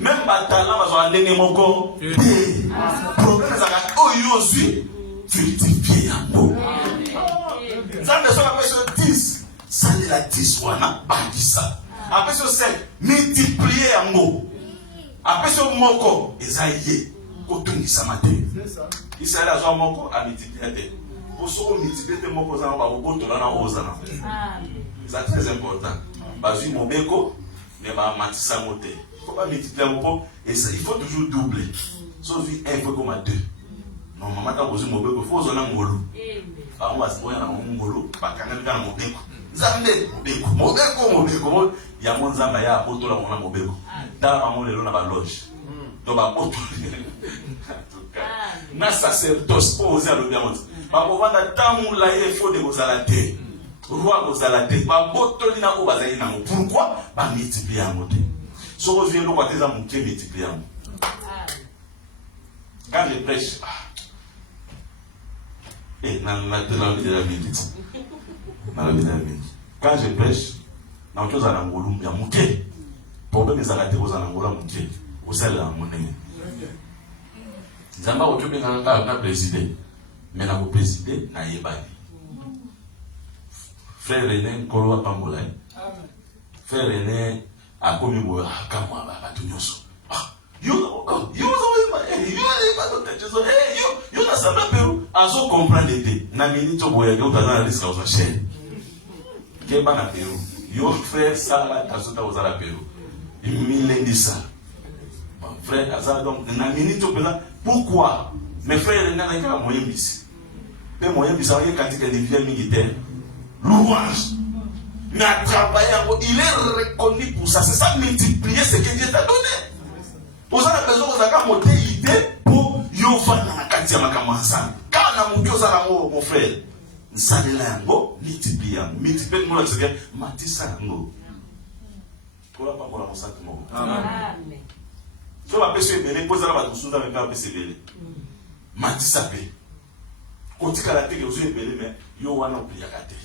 Même batala va so ndenge moko te. Problème zaka oyo zui fructifier yango. Ça ne soit pas ce 10. Ça de la 10 wana bandisa. Après ce 7 multiplier yango. Après ce moko ezaye kotungisa mate. Il s'est là zo moko a multiplier. Pour ce multiplier moko za ba boto na ozana. C'est très important. Bazui mobeko mais ba matisa mote. Il faut pas multiplier moko et ça, il faut toujours doubler. Sauf 1 il faut comme 2. Non maman ta bazui mobeko faut zona ngolo. Ba on va se boya na ngolo ba kananga mobeko. Zambe mobeko ya monzamba ya apotola mona mobeko tala bango lelo na baloge to bapoto na sacerdoce po oza lo bien mot bakovanda tamula ye fo de kozala te roi kozala te babotoli na ko bazali na mo pourquoi ba multiplier yango te soko vie lo kwateza moke multiplier yango quand je prêche et na la vie de la minute. Quand je prêche, dans chose à l'angolo, il y a mouké. Problème des arrêtés aux angola mouké. Au sel à mon nez. Zamba au Tchoubi n'a présidé. Mais n'a pas présidé, n'a yébani. Frère René, Koloa Pambola. Frère René, a commis moi, à Kamwa, à Tunyoso. You na sabla Pérou, azo comprendre l'été. Na minute au boya, yo tazana risque aux chaînes. Keba na Pérou. Yo frère ça là, azota aux ala Pérou. Il mille dit ça. Mon frère, azala donc na minute au pela. Pourquoi? Mes frères, n'a pas moyen bis. Mais moyen bis, ça veut dire quand il devient militaire. Louange. Mais à travailler, il est reconnu pour ça. C'est ça multiplier ce que Dieu t'a donné. Vous avez besoin de monter l'idée pour Yovan na katia makamansa. Quand on a monté aux amours, mon frère, ça de l'ango, multiplier, multiplier mon accès, matissa ango. Pour la parole à mon sentiment. Amen. Je vais m'appeler belé, poser la bateau sous avec un PC belé. Matissa pe. Quand tu as la tête, vous êtes belé, mais yo wana oublie à gâter.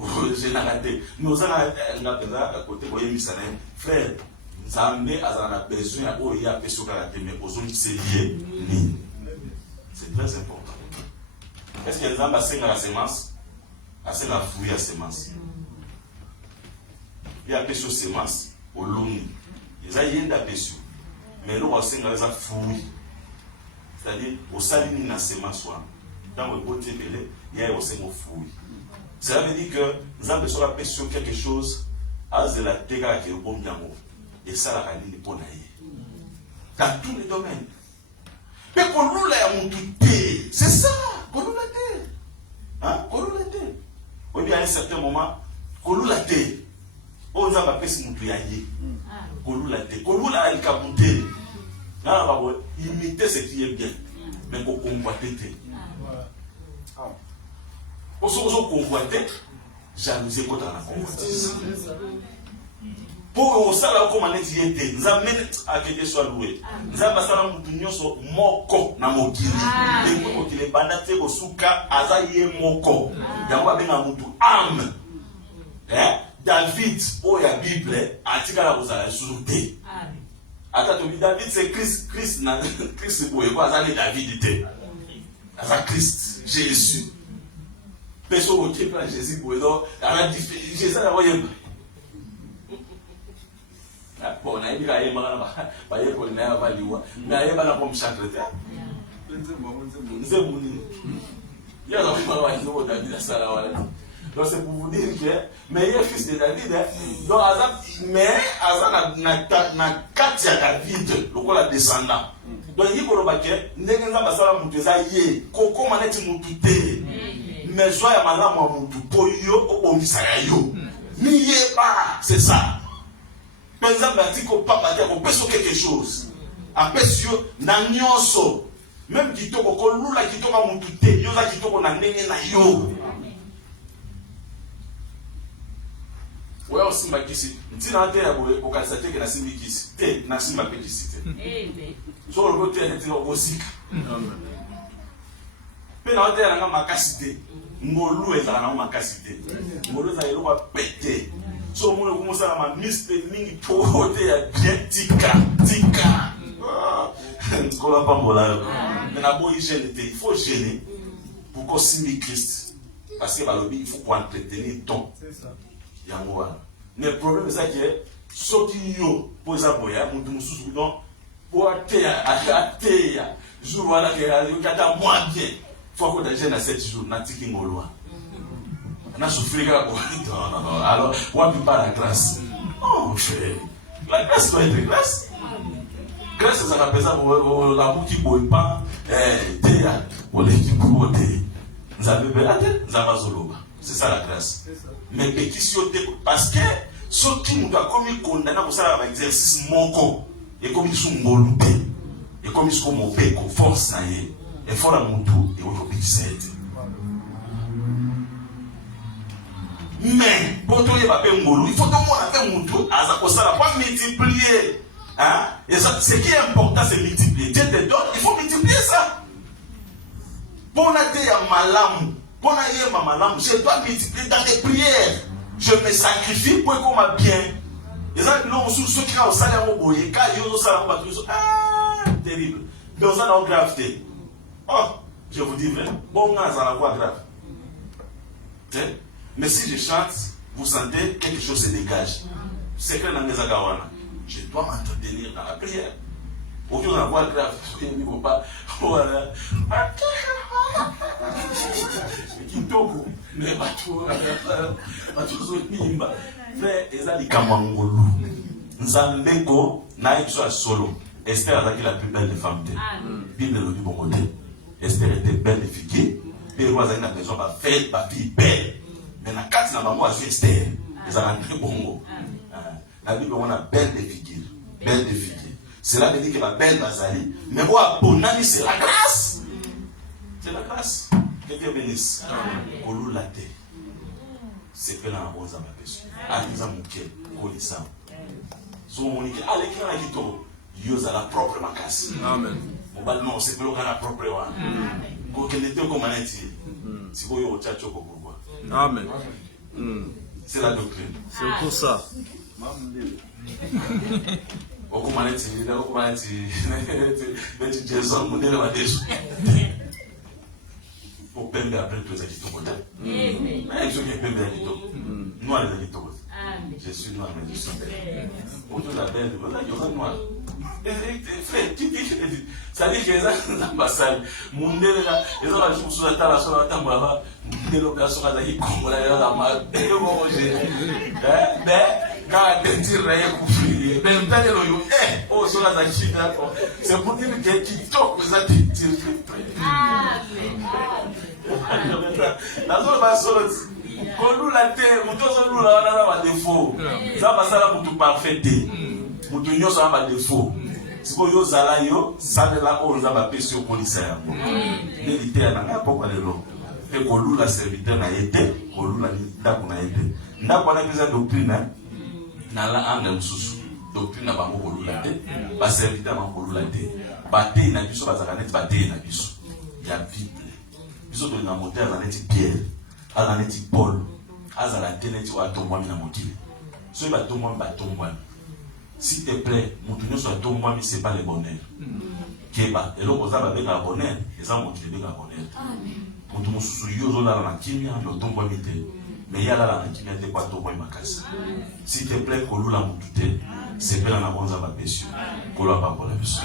Je n'ai pas gâté. Nous allons à côté, voyez, missané, frère. Zambé a besoin de question mais c'est lié. C'est très important. Est-ce que les Zambé a la semence? A la fruit à semence. Il y a question semence au long. Ils ont une question. mais nous aussi nous avons fouillé. C'est-à-dire, au salut n'a seulement soi. Dans le côté belé, il y a aussi mon fouille. Cela veut dire que nous avons besoin de sur quelque chose, à de la terre qui est au bon d'amour. Et ça, la réalité n'est pas naïe. Dans tous les domaines. Mais qu'on nous l'a monté, c'est ça, qu'on nous l'a dit. Hein, qu'on nous l'a dit. Oui, bien à un certain moment, qu'on nous l'a dit. On nous a pas fait ce que nous avons dit. Qu'on nous l'a dit. Qu'on nous l'a monté. Imiter ce qui est bien, mais qu'on convoite. On se convoite, jalousie contre la convoitise. Pour ça, là, comme on est dit, nous avons à que Dieu soit loué. Nous avons passé à l'union sur moko na mokili. Et pour qu'il est bandaté au souka, azaye moko. Yamwa ben amutu âme. David, oh la Bible, a tika la bozala souté. Attends, David c'est Christ, Christ c'est pour quoi ça David était. Ça Christ, Jésus. Personne qui prend Jésus pour donc Jésus ça va y bon, on a dit qu'il y a un pas y pour n'a pas liwa. Mais il y a pas comme chaque terre. C'est bon. Il y a un David ça là voilà. Donc c'est pour vous dire que mais il est fils de David donc mais Azan na katia David le la descendant donc il ko ba ke ndenge nzamba sala mutu za ye koko maneti mutu te mais joie ya malamu mutu po yo obomisa yo ni ye ba c'est ça penza batiko papa te ko peso quelque chose apesio na nyonso même kitoko ko lula kitoko mutu te yo za kitoko na ndenge na yo. Ouais, aussi ma kisi. Tu n'as pas au calcité que la simbi kisi. Té, na simba pe kisi té. Sur le côté, tu n'as pas sika. Pe na té na ma kasité. Ngolu eza na ma kasité. Ngolu eza yelo ba pété. So mo ko mosala ma mistake mingi pote ya bien tika. Ko la pas mola. Mais na bo hygiène té, il faut gêner pour qu'on simbi Christ. Parce que balobi il faut qu'on entretenir ton. C'est ça. Mais le problème c'est que sorti yo pour ça boya mutu mususu donc pour ateya jour voilà que yo kata moins bien faut que tu à 7 jours na tiki ngolwa na souffrir non alors on peut pas la grâce non frère la grâce doit être grâce ça représente l'amour qui boit pas teya pour l'équipe pour te nous avons zoloba. C'est ça la grâce. Mais parce que ce qui nous a commis condamné pour ça l'exercice moko et comme ils sont molupés et comme ils sont mopés qu'on force na ye et faut la montou et aujourd'hui c'est mais pour toi il va faire ngolu il faut que moi faire montou à ça pour ça pas multiplier hein et ça ce qui est important c'est multiplier Dieu te donne il faut multiplier ça pour la terre malamu. Je dois multiplier dans les prières. Je me sacrifie pour qu'on m'a bien. Les gens qui ceux qui ont salaire au boyer, quand ils ont salaire au boyer, terrible. Mais on a une gravité. Oh, je vous dis vrai. Bon, on a la voix grave. Mais si je chante, vous sentez quelque chose se dégage. C'est que je dois m'entretenir dans la prière. Aucune la voix grave. Il ne faut pas. Voilà. Kitoko mais bato frère ezali kamangolu nzambeko na itso solo Esther azaki la plus belle des femmes Bible le dit bon côté Esther était belle et figée et roi azali na besoin ba fête ba fille belle mais na kati na bango azu Esther ezala très bongo la Bible on a belle et figée cela veut dire que la belle bazali mais moi bonani c'est la grâce. C'est la grâce. Que Dieu bénisse. Kolou la terre. C'est que là, on va pécher. Aliza mouké, kolisa. So monique, allez qui a quitto. Yosa la propre macasse. Amen. On va non, c'est que l'on a la propre one. Quand elle était comme un étier. Si vous y au tchatcho pourquoi. Amen. C'est la doctrine. C'est pour ça. Au commandetti, au commandetti. Mais tu dis ça, mon Dieu, la déche. Au pembe après tous les acquittos. Mais je suis pembe acquitto. Noir les acquittos. Je suis noir, mais je suis belle. Autour de la belle, il y aura noir. Ça dit que les ambassades, mon délai, les gens qui sont sur la table, sur la table, les locations qui sont là, la malle, et le manger. Quand tu tires, il y a un peu oh, sur la Chine, c'est pour dire que TikTok, vous avez tiré. La zone va sortir. Quand nous la terre, nous tous nous avons des défauts. Ça va ça là pour tout parfaiter. Pour tout nous ça va défaut. Si vous yo zala yo, ça de là on va passer sur policier. L'élite a n'a pas quoi de l'eau. Et qu'on loue la serviteur n'a été, qu'on loue la lita qu'on a été. N'a pas la besoin doctrine. N'a la âme sous doctrine n'a pas qu'on loue la tête. Pas serviteur n'a qu'on loue la tête. Bâté n'a plus sur la zaganette, bâté n'a plus. Il y a Bible. Ils sont dans la montagne, à la Pierre, à la Paul, à la télé, à ton moi, à motivé. Ce bateau, moi, s'il te plaît, mon tournoi sur ton moi, ce n'est pas le bonheur. Kéba, et l'autre, ça va avec la bonheur, et ça motive avec la bonheur. Mon tournoi sur Yozo, là, la kimia, le ton moi, mais il y a là la kimia, de quoi ton moi, ma casse. S'il te plaît, qu'on loue la moutouté, c'est pas la bonne à péché, qu'on l'a pas pour la personne.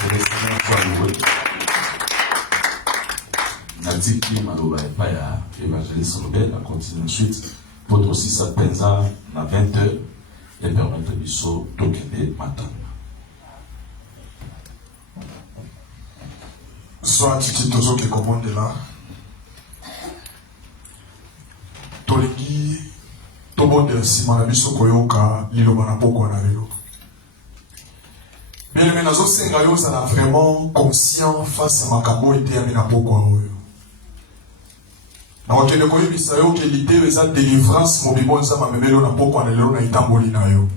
Le Seigneur soit loué. Natiki Maloba et Paya, évangéliste Robert, on continue ensuite. Pour aussi ça pensa à 20h et permettre de se t'occuper matin. Soit Titi Tozo qui commande là. Tolingi, Tobonde Simanabiso Koyoka, Lilo Manapoko Anavelo. Mais les nazo sengayo ça a vraiment conscient face à Makabo et Théamina Poko. Na wakende koyebisa yo ke l'idée eza délivrance mobimbo nza mamemelo na poko na lelo na itamboli na yo.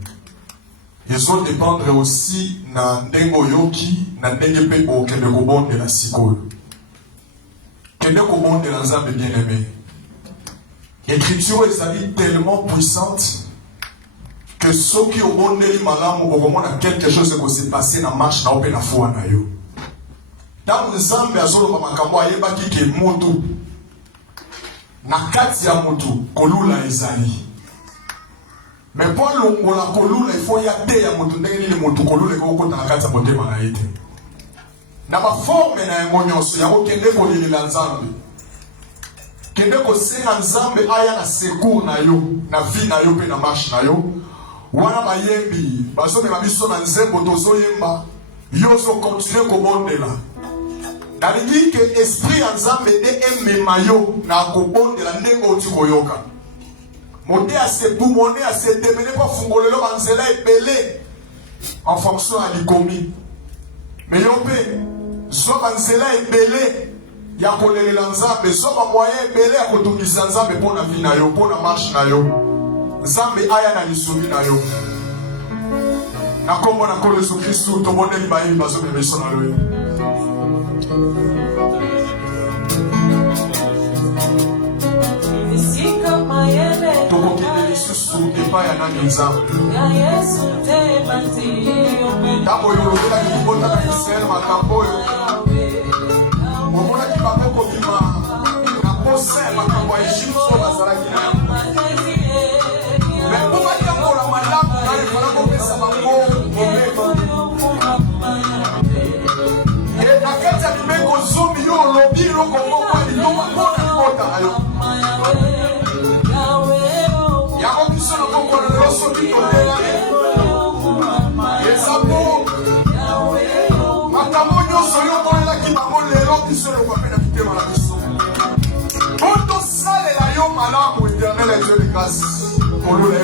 Ezo dépendre aussi na ndengo yoki na ndenge pe okende kobonde na sikoyo. Kende kobonde na Nzambe bien-aimé. L'écriture est tellement puissante que ceux qui ont bon nez malamu au moment où quelque chose s'est passé dans marche na open na foi na yo. Dans Nzambe azolo makambo ayeba ki ke mutu na kati ya mutu kolula ezali. Mais pour longola kolula il faut ya te ya mutu ndenge ni mutu kolula ko kota na kati ya motema na ite. Na ba forme na ngonyoso ya okende ko lila Nzambe. Kende ko senga Nzambe aya na secours na yo, na vie na yo pe na marche na yo. Wana bayembi bazo mema biso na nzembo tozo yemba yo zo continuer ko bondela. Nalingi ke esprit ya Nzambe de emema yo na ko bondela ndengo oti koyoka. Mote a se boumone a se demene pa fungolelo banzela ebele en fonction à likomi. Mais yo pe zo banzela ebele ya kolelela Nzambe, zo ba moyen ebele ya kotumisa Nzambe pona vie na yo, pona marche na yo. Nzambe aya na lisumi na yo. Na kombo na kolo Yesu Kristu to bondeli bayi bazo bebeso na yo. Toko kende lisusu epa ya nani Nzambe. Tabo yorobela kibota na Israel makambo yo. Omona kibako bima na pose makambo ya Egypte bazalaki na yo. Mais pour pas dire pour la madame, on a eu pour la mauvaise sabango, et la carte à l'humain qu'on zoom, yo, lobby, yo, qu'on voit, yo, on va la yo. Y'a un peu sur le concours de l'osso qui connaît la et ça pour Matamo, yo, soyo, on est là qui m'a volé l'autre qui se le voit, mais la quitter dans la maison. Pour tout ça, les laïons, madame, ou éternel, et Dieu de grâce. Pour nous, les